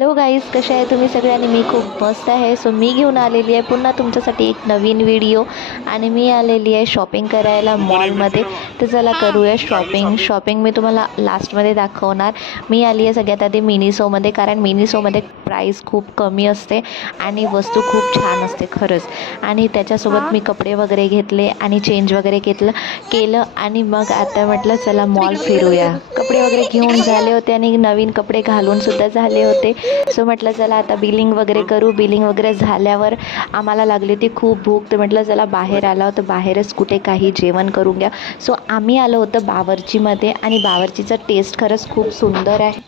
Hello guys कसे आहे तुम्ही सगळे आणि मी खूप मस्त आहे. सो मी घेऊन आलेली आहे पुन्हा तुमच्यासाठी एक नवीन व्हिडिओ आणि मी आलेली आहे शॉपिंग करायला मॉलमध्ये तर चला करूया शॉपिंग शॉपिंग मी तुम्हाला लास्टमध्ये दाखवणार. मी आली आहे सगळ्यात आधी मिनिसोमध्ये कारण मिनिसोमध्ये प्राईस खूप कमी असते आणि वस्तू खूप छान असते खरंच. आणि त्याच्यासोबत मी कपडे वगैरे घेतले आणि चेंज वगैरे घेतलं केलं आणि मग आता म्हटलं चला मॉल फिरूया. कपडे वगैरे घेऊन झाले होते आणि नवीन कपडे घालून सुद्धा झाले होते. सो म्हटलं चला आता बिलिंग वगैरे करू. बिलिंग वगैरे झाल्यावर आम्हाला लागली होती खूप भूक. तर म्हटलं चला बाहेर आला होतं. बाहेरच कुठे काही जेवण करून घ्या. सो आम्ही आलो होतं बावर्चीमध्ये आणि बावर्चीचं टेस्ट खरंच खूप सुंदर आहे.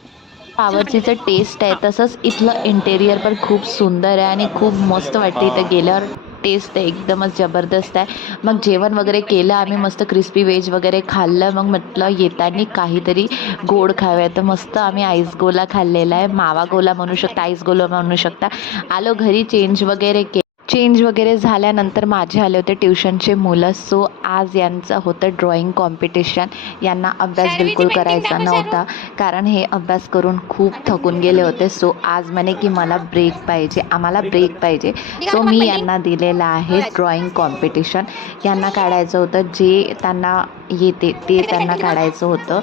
बावर्चीचं टेस्ट आहे. तसंच इथलं इंटेरियर पण खूप सुंदर आहे आणि खूप मस्त वाटते इथं गेल्यावर. टेस्ट आहे एकदमच जबरदस्त आहे. मग जेवण वगैरे केलं आम्ही मस्त क्रिस्पी वेज वगैरे खाल्लं. मग म्हटलं येताना काहीतरी गोड खावे तर मस्त आम्ही आईस गोला खाल्लेला आहे. मावा गोला म्हणू शकता आईस गोला म्हणू शकता. आलो घरी चेंज वगैरे के चेंज वगैरे झाल्यानंतर माझे आले होते ट्युशनचे मुलं. सो आज यांचं होतं ड्रॉइंग कॉम्पिटिशन यांना अभ्यास बिलकुल करायचा नव्हता. कारण हे अभ्यास करून खूप थकून गेले होते. सो आज म्हणे की मला ब्रेक पाहिजे. आम्हाला ब्रेक पाहिजे. सो मी यांना दिलेलं आहे ड्रॉइंग कॉम्पिटिशन यांना काढायचं होतं. जे त्यांना येते ते त्यांना काढायचं होतं.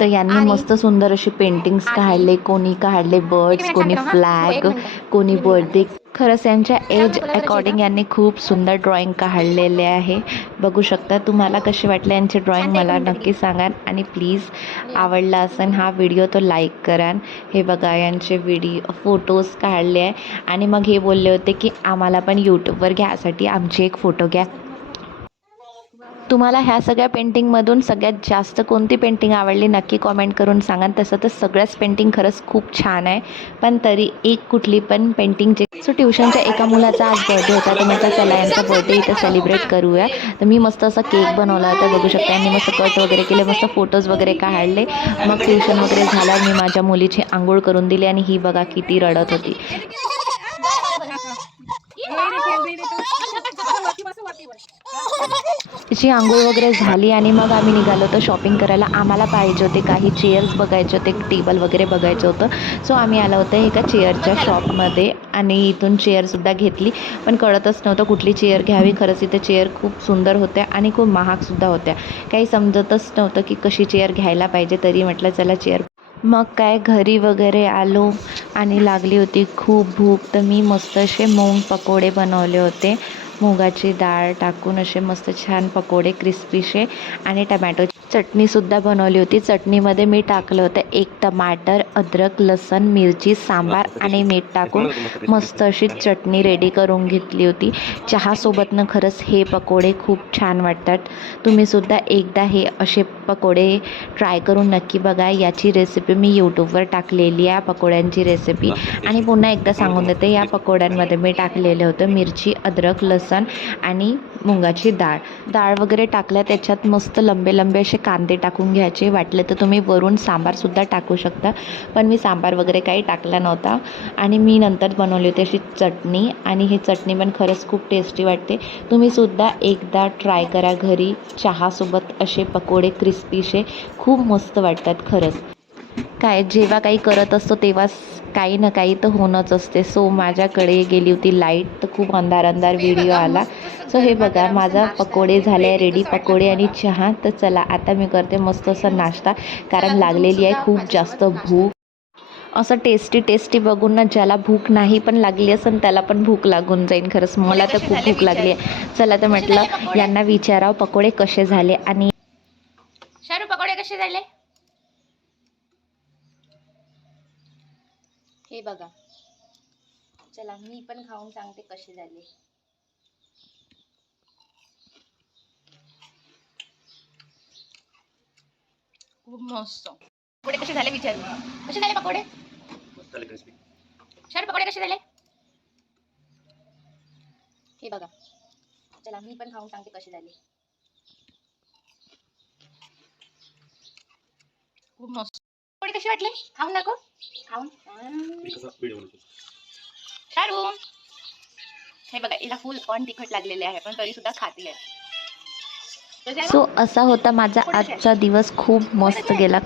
तर यांनी मस्त सुंदर असे पेंटिंग्स काढले. कोणी काढले बर्ड्स कोणी फ्लॅग कोणी बर्थडे खरंच यांच्या एज अकॉर्डिंग यांनी खूप सुंदर ड्रॉइंग काढलेले आहे. बघू शकता तुम्हाला कसे वाटले यांचे ड्रॉइंग मला नक्की सांगा आणि प्लीज आवडला असेल हा व्हिडिओ तो लाईक करा हे बघा यांचे व्हिडिओ फोटोज काढले आहे. आणि मग हे बोलले होते की आम्हाला पण यूट्यूबवर घ्यासाठी आमचे एक फोटो घ्या. तुम्हाला ह्या सगळ्या पेंटिंगमधून सगळ्यात जास्त कोणती पेंटिंग आवडली नक्की कॉमेंट करून सांगा तसं तर सगळ्याच पेंटिंग खरंच खूप छान आहे. पण तरी एक कुठली पण पेंटिंग जे सो ट्युशनच्या एका मुलाचा आज बर्थडे होता. तर म्हटलं चला यांचा बर्थडे इथं सेलिब्रेट करूया. तर मी मस्त असा केक बनवला होता बघू शकता. यांनी मस्त कट वगैरे केले मस्त फोटोज वगैरे काढले. मग ट्युशन वगैरे झाला मी माझ्या मुलीची आंघोळ करून दिली आणि ही बघा किती रडत होती. तिची आंघोळ वगैरे झाली आणि मग आम्ही निघालो होतो शॉपिंग करायला. आम्हाला पाहिजे होते काही चेअर्स बघायचे होते टेबल वगैरे बघायचं होतं. सो आम्ही आलो होतो एका चेअरच्या शॉपमध्ये आणि इथून चेअरसुद्धा घेतली. पण कळतच नव्हतं कुठली चेअर घ्यावी. खरंच इथे चेअर खूप सुंदर होत्या आणि खूप महागसुद्धा होत्या. काही समजतच नव्हतं की कशी चेअर घ्यायला पाहिजे तरी म्हटलं चला चेअर मग काय घरी वगैरे आलो आणि लागली होती खूप भूक. तर मी मस्त असे मोंग पकोडे बनवले होते. मुगाची डाळ टाकून असे मस्त छान पकोडे क्रिस्पीशे आणि टमॅटोची चटणीसुद्धा बनवली होती. चटणीमध्ये मी टाकलं होतं एक टमाटर अद्रक लसण मिरची सांबार आणि मीठ टाकून मस्त अशी चटणी रेडी करून घेतली होती. चहासोबतनं खरंच हे पकोडे खूप छान वाटतात. तुम्हीसुद्धा एकदा हे असे पकोडे ट्राय करून नक्की बघा. याची रेसिपी मी यूट्यूबवर टाकलेली आहे पकोड्यांची रेसिपी आणि पुन्हा एकदा सांगून देते या पकोड्यांमध्ये मी टाकलेलं होतं मिरची अद्रक लसण आणि मुगाची डाळ. डाळ वगैरे टाकल्या त्याच्यात मस्त लंबे लंबे असे कांदे टाकून घ्यायचे. वाटले तर तुम्ही वरून सांबारसुद्धा टाकू शकता. पण मी सांबार वगैरे काही टाकला नव्हता. आणि मी नंतर बनवली होती अशी चटणी. आणि ही चटणी पण खरंच खूप टेस्टी वाटते. तुम्हीसुद्धा एकदा ट्राय करा घरी चहासोबत असे पकोडे क्रिस्पीशे खूप मस्त वाटतात खरंच. काय जेव्हा काही करत असतो तेव्हा काही ना काही तर होणंच असते. सो माझ्याकडे गेली होती लाइट तर खूप अंधार अंधार व्हिडिओ आला. सो हे बघा माझा पकोडे झाले रेडी पकोडे आणि चहा. तर चला आता मी करते मस्त असा नाश्ता. कारण लागलेली आहे खूप जास्त भूक. असं टेस्टी टेस्टी बघून ना ज्याला भूक नाही पण लागली असेल त्याला पण भूक लागून जाईल खरंच. मला तर खूप भूक लागली आहे. चला तर म्हटलं यांना विचारावं पकोडे कसे झाले आणि शारू पकोडे कसे झाले? हे बघा. चला मी पण खाऊन सांगते कसे झाले. खूप मस्त. पकोडे कसे झाले विचारू? कसे झाले पकोडे? शारू पकोडे कसे झाले? हे बघा. चला मी पण खाऊन सांगते कसे झाले. खूप मस्त. पकोडे कसे वाटले? खाऊन नको खाऊन. शारू. हे बघा हिला फुल ऑन तिखट लागलेले आहे पण तरी सुद्धा खाती आहे. सो असा होता माझा आजचा दिवस. खूप मस्त गेला.